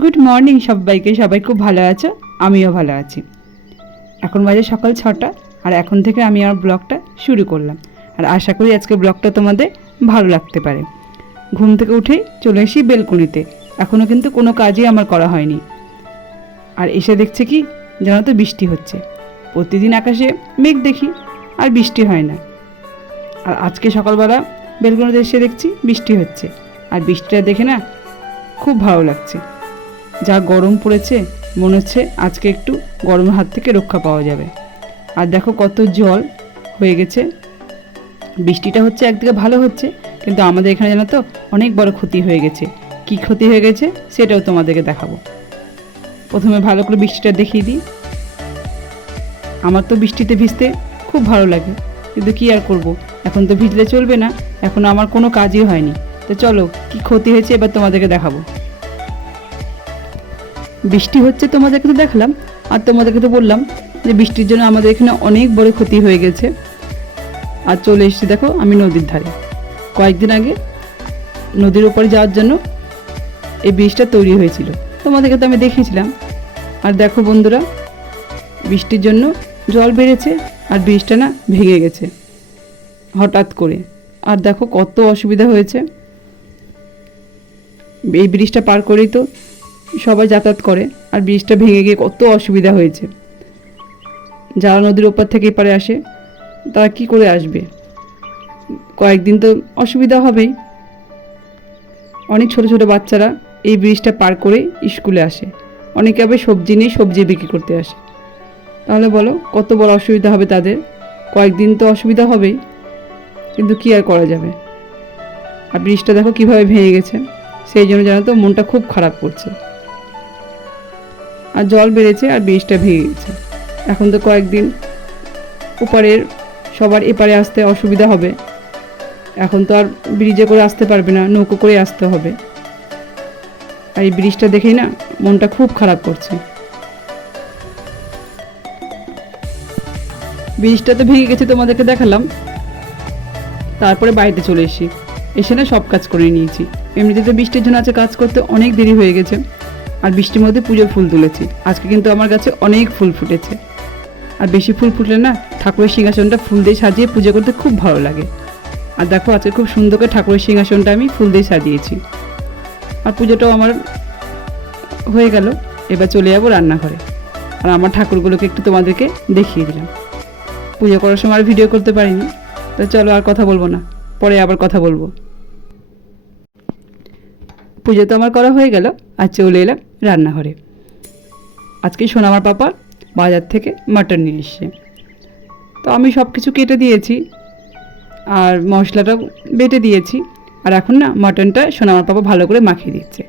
Good morning সবাইকে, সবাই খুব ভালো আছো, আমিও ভালো আছি। এখন বাজে সকাল 6টা, আর এখন থেকে আমি আমার ব্লগটা শুরু করলাম। আর আশা করি আজকে ব্লগটা তোমাদের ভালো লাগতে পারে। ঘুম থেকে উঠেই চলে এসি বেলকনিতে। এখনও কিন্তু কোনো কাজই আমার করা হয়নি। আর এসে দেখছে কি, জানো তো বৃষ্টি হচ্ছে। প্রতিদিন আকাশে মেঘ দেখি আর বৃষ্টি হয় না। আর আজকে সকালবেলা বেলকনিতে এসে দেখছি বৃষ্টি হচ্ছে। আর বৃষ্টিটা দেখে না খুব ভালো লাগছে। যা গরম পড়েছে, মনে হচ্ছে আজকে একটু গরমের হাত থেকে রক্ষা পাওয়া যাবে। আর দেখো কত জল হয়ে গেছে। বৃষ্টিটা হচ্ছে একদিকে ভালো হচ্ছে, কিন্তু আমাদের এখানে জানো তো অনেক বড় ক্ষতি হয়ে গেছে। কি ক্ষতি হয়ে গেছে সেটাও তোমাদেরকে দেখাবো। প্রথমে ভালো করে বৃষ্টিটা দেখিয়ে দিই। আমার তো বৃষ্টিতে ভিজতে খুব ভালো লাগে, কিন্তু কি আর করব, এখন তো ভিজলে চলবে না। এখন আমার কোনো কাজই হয়নি। তো চলো কি ক্ষতি হয়েছে এবার তোমাদেরকে দেখাবো। বৃষ্টি হচ্ছে তোমাদেরকে তো দেখালাম, আর তোমাদেরকে তো বললাম যে বৃষ্টির জন্য আমাদের এখানে অনেক বড় ক্ষতি হয়ে গেছে। আর চলে এসেছি দেখো আমি নদীর ধারে। কয়েকদিন আগে নদীর ওপরে যাওয়ার জন্য এই ব্রিজটা তৈরি হয়েছিল, তোমাদেরকে তো আমি দেখিয়েছিলাম। আর দেখো বন্ধুরা, বৃষ্টির জন্য জল বেড়েছে আর ব্রিজটা না ভেঙে গেছে হঠাৎ করে। আর দেখো কত অসুবিধা হয়েছে। এই ব্রিজটা পার করেই তো সবাই যাতায়াত করে, আর ব্রিজটা ভেঙে গিয়ে কত অসুবিধা হয়েছে। যারা নদীর ওপর থেকে এপারে আসে তারা কি করে আসবে, কয়েকদিন তো অসুবিধা হবেই। অনেক ছোট ছোট বাচ্চারা এই ব্রিজটা পার করে স্কুলে আসে, অনেকে আবার সবজি নিয়ে সবজি বিক্রি করতে আসে। তাহলে বলো কত বড় অসুবিধা হবে তাদের। কয়েকদিন তো অসুবিধা হবেই, কিন্তু কি আর করা যাবে। আর ব্রিজটা দেখো কিভাবে ভেঙে গেছে, সেই জন্য জানো তো মনটা খুব খারাপ করছে। আর জল বেড়েছে আর ব্রিজটা ভেঙে গেছে। এখন তো কয়েকদিন ওপারের সবার এপারে আসতে অসুবিধা হবে। এখন তো আর ব্রিজে করে আসতে পারবে না, নৌকো করে আসতে হবে। আর এই ব্রিজটা দেখেই না মনটা খুব খারাপ করছে। ব্রিজটা তো ভেঙে গেছে তোমাদেরকে দেখালাম। তারপরে বাড়িতে চলে এসে না সব কাজ করে নিয়েছি। এমনিতে তো বৃষ্টির জন্য আছে কাজ করতে অনেক দেরি হয়ে গেছে। আর বৃষ্টির মধ্যে পুজোর ফুল তুলেছি। আজকে কিন্তু আমার কাছে অনেক ফুল ফুটেছে। আর বেশি ফুল ফুটলে না ঠাকুরের সিংহাসনটা ফুল দিয়ে সাজিয়ে পুজো করতে খুব ভালো লাগে। আর দেখো আজকে খুব সুন্দর করে ঠাকুরের সিংহাসনটা আমি ফুল দিয়ে সাজিয়েছি। আর পুজোটাও আমার হয়ে গেল। এবার চলে যাবো রান্নাঘরে। আর আমার ঠাকুরগুলোকে একটু তোমাদেরকে দেখিয়ে দিলাম। পুজো করার সময় আর ভিডিও করতে পারিনি। তো চলো আর কথা বলবো না, পরে আবার কথা বলবো। পুজো তো আমার করা হয়ে গেল, আর চলে এলাম রান্নাঘরে। আজকে সোনামার পাপা বাজার থেকে মাটন নিয়ে এসছে। তো আমি সব কিছু কেটে দিয়েছি আর মশলাটাও বেটে দিয়েছি। আর এখন না মাটনটা সোনামার পাপা ভালো করে মাখিয়ে দিচ্ছে।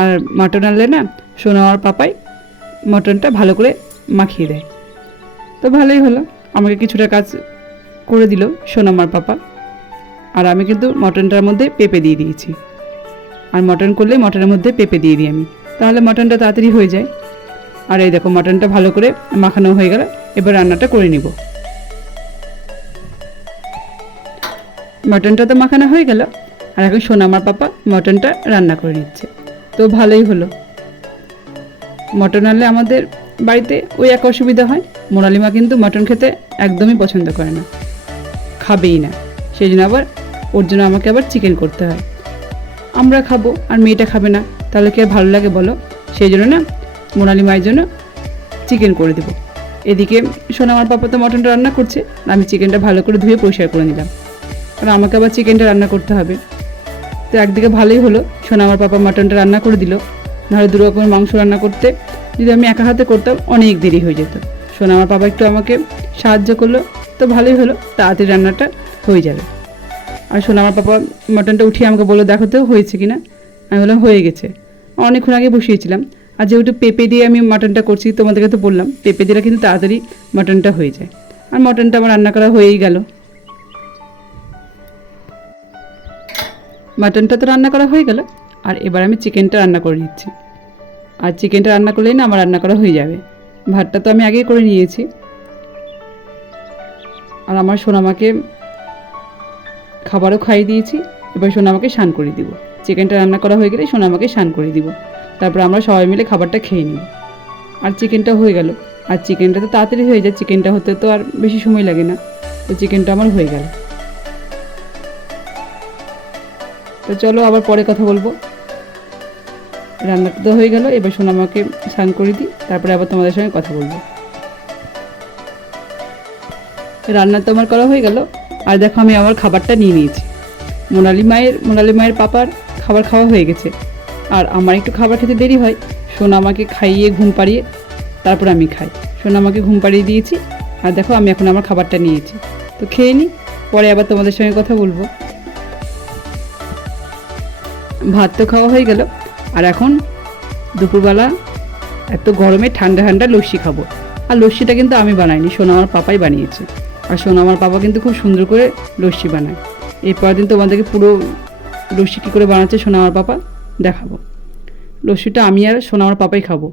আর মাটন আনলে না সোনামার পাপাই মাটনটা ভালো করে মাখিয়ে দেয়। তো ভালোই হলো, আমাকে কিছুটা কাজ করে দিল সোনামার পাপা। আর আমি কিন্তু মটনটার মধ্যে পেঁপে দিয়ে দিয়েছি। আর মটন করলে মটনের মধ্যে পেঁপে দিয়ে দিই আমি, তাহলে মটনটা তাড়াতাড়ি হয়ে যায়। আর এই দেখো মটনটা ভালো করে মাখানো হয়ে গেল। এবার রান্নাটা করে নিব। মটনটা তো মাখানো হয়ে গেল, আর এখন সোনামার পাপা মটনটা রান্না করে নিচ্ছে। তো ভালোই হলো। মটন আনলে আমাদের বাড়িতে ওই এক অসুবিধা হয়, মোনালিমা কিন্তু মটন খেতে একদমই পছন্দ করে না, খাবেই না। সেই জন্য আবার ওর জন্য আমাকে আবার চিকেন করতে হয়। আমরা খাবো আর মেয়েটা খাবে না, তাহলে কি আর ভালো লাগে বলো। সেই জন্য না মোনালিমার জন্য চিকেন করে দেবো। এদিকে সোনামার পাপা তো মটনটা রান্না করছে, আমি চিকেনটা ভালো করে ধুয়ে পরিষ্কার করে নিলাম, কারণ আমাকে আবার চিকেনটা রান্না করতে হবে। তো একদিকে ভালোই হলো, সোনামার পাপা মটনটা রান্না করে দিল। নাহলে দু রকমের মাংস রান্না করতে যদি আমি একা হাতে করতাম অনেক দেরি হয়ে যেত। সোনামার পাপা একটু আমাকে সাহায্য করলো, তো ভালোই হলো, তাড়াতাড়ি রান্নাটা হয়ে যাবে। আর সোনামার পাপা মটনটা উঠিয়ে আমাকে বললো দেখো তো হয়েছে কিনা। আমি বললাম হয়ে গেছে, অনেকক্ষণ আগে বসিয়েছিলাম। আর যেহেতু পেঁপে দিয়ে আমি মটনটা করছি, তোমাদেরকে তো বললাম পেঁপে দিলে কিন্তু তাড়াতাড়ি মটনটা হয়ে যায়। আর মটনটা আমার রান্না করা হয়েই গেল। মাটনটা তো রান্না করা হয়ে গেল, আর এবার আমি চিকেনটা রান্না করে নিচ্ছি। আর চিকেনটা রান্না করলেই না আমার রান্না করা হয়ে যাবে। ভাতটা তো আমি আগেই করে নিয়েছি। আর আমার সোনামাকে খাবারও খাইয়ে দিয়েছি, এবার সোনামাকে স্নান করে দিব। চিকেনটা রান্না করা হয়ে গেলে সোনামাকে স্নান করে দিব, তারপরে আমরা সবাই মিলে খাবারটা খেয়ে নিব। আর চিকেনটা হয়ে গেল। আর চিকেনটা তো তাড়াতাড়ি হয়ে যায়, চিকেনটা হতে তো আর বেশি সময় লাগে না। তো চিকেনটা আমার হয়ে গেল। তো চলো আবার পরে কথা বলবো। রান্নাটা তো হয়ে গেল, এবার সোনামাকে স্নান করে দিই, তারপরে আবার তোমাদের সঙ্গে কথা বলবো। রান্না তো আমার করা হয়ে গেল। আর দেখো আমি আমার খাবারটা নিয়ে নিয়েছি। মোনালি মায়ের পাপার খাবার খাওয়া হয়ে গেছে। আর আমার একটু খাবার খেতে দেরি হয়, সোনামাকে খাইয়ে ঘুম পাড়িয়ে তারপর আমি খাই। সোনামাকে ঘুম পাড়িয়ে দিয়েছি। আর দেখো আমি এখন আমার খাবারটা নিয়েছি, তো খেয়ে নিই, পরে আবার তোমাদের সঙ্গে কথা বলবো। ভাত তো খাওয়া হয়ে গেল। আর এখন দুপুরবেলা এত গরমে ঠান্ডা ঠান্ডা লস্যি খাবো। আর লস্যিটা কিন্তু আমি বানাইনি, সোনামার পাপাই বানিয়েছে। আর সোনামার পাপা কিন্তু খুব সুন্দর করে লস্যি বানায়। এরপর দিন তোমাদেরকে পুরো লস্যি কী করে বানাচ্ছে সোনামার পাপা দেখাবো। লস্যিটা আমি আর সোনামার পাপাই খাবো।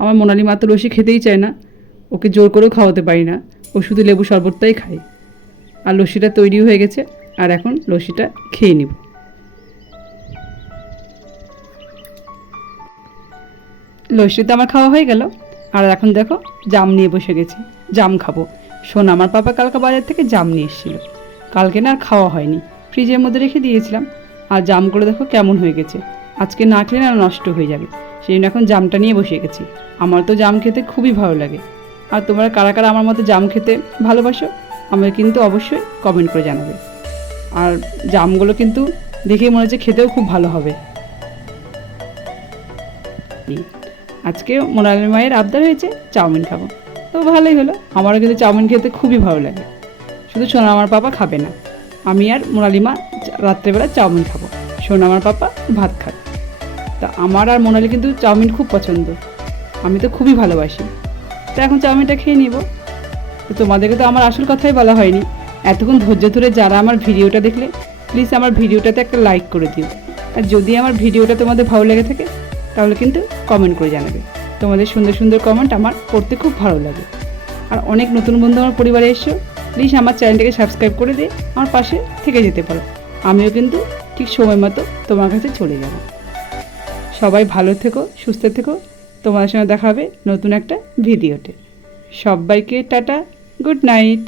আমার মোনালি মা তো লস্যি খেতেই চায় না, ওকে জোর করেও খাওয়াতে পারি না, ও শুধু লেবু শরবতটাই খায়। আর লস্যিটা তৈরি হয়ে গেছে, আর এখন লস্যিটা খেয়ে নিব। লস্যিটা আমার খাওয়া হয়ে গেল। আর এখন দেখো জাম নিয়ে বসে গেছি, জাম খাবো। সোনামার পাপা কালকে বাজার থেকে জাম নিয়ে এসেছিলো, কালকে না আর খাওয়া হয়নি, ফ্রিজের মধ্যে রেখে দিয়েছিলাম। আর জামগুলো দেখো কেমন হয়ে গেছে, আজকে না খেলে না নষ্ট হয়ে যাবে, সেই জন্য এখন জামটা নিয়ে বসে গেছি। আমার তো জাম খেতে খুবই ভালো লাগে। আর তোমরা কারা কারা আমার মতো জাম খেতে ভালোবাসো আমাকে কিন্তু অবশ্যই কমেন্ট করে জানাবে। আর জামগুলো কিন্তু দেখেই মনে হচ্ছে খেতেও খুব ভালো হবে। আজকে মোনালি মায়ের আবদার হয়েছে চাউমিন খাবো, তো ভালোই হলো। আমারও কিন্তু চাউমিন খেতে খুবই ভালো লাগে। শুধু সোনামার পাপা খাবে না, আমি আর মোনালি মা রাত্রেবেলা চাউমিন খাবো, সোনামার পাপা ভাত খাবে। তা আমার আর মোনালি কিন্তু চাউমিন খুব পছন্দ, আমি তো খুবই ভালোবাসি। তো এখন চাউমিনটা খেয়ে নিব। তো তোমাদেরকে তো আমার আসল কথাই বলা হয়নি। এতক্ষণ ধৈর্য ধরে যারা আমার ভিডিওটা দেখলে, প্লিজ আমার ভিডিওটাতে একটা লাইক করে দিও। আর যদি আমার ভিডিওটা তোমাদের ভালো লেগে থাকে তাহলে কিন্তু কমেন্ট করে জানাবে। তোমাদের সুন্দর সুন্দর কমেন্ট আমার পড়তে খুব ভালো লাগে। আর অনেক নতুন বন্ধু আমার পরিবারে এসো, প্লিজ আমার চ্যানেলটাকে সাবস্ক্রাইব করে দিয়ে আমার পাশে থেকে যেতে পারো। আমিও কিন্তু ঠিক সময় মতো তোমার কাছে চলে যাব। সবাই ভালো থেকো, সুস্থ থেকো। তোমাদের সঙ্গে দেখা হবে নতুন একটা ভিডিওতে। সবাইকে টাটা, গুড নাইট।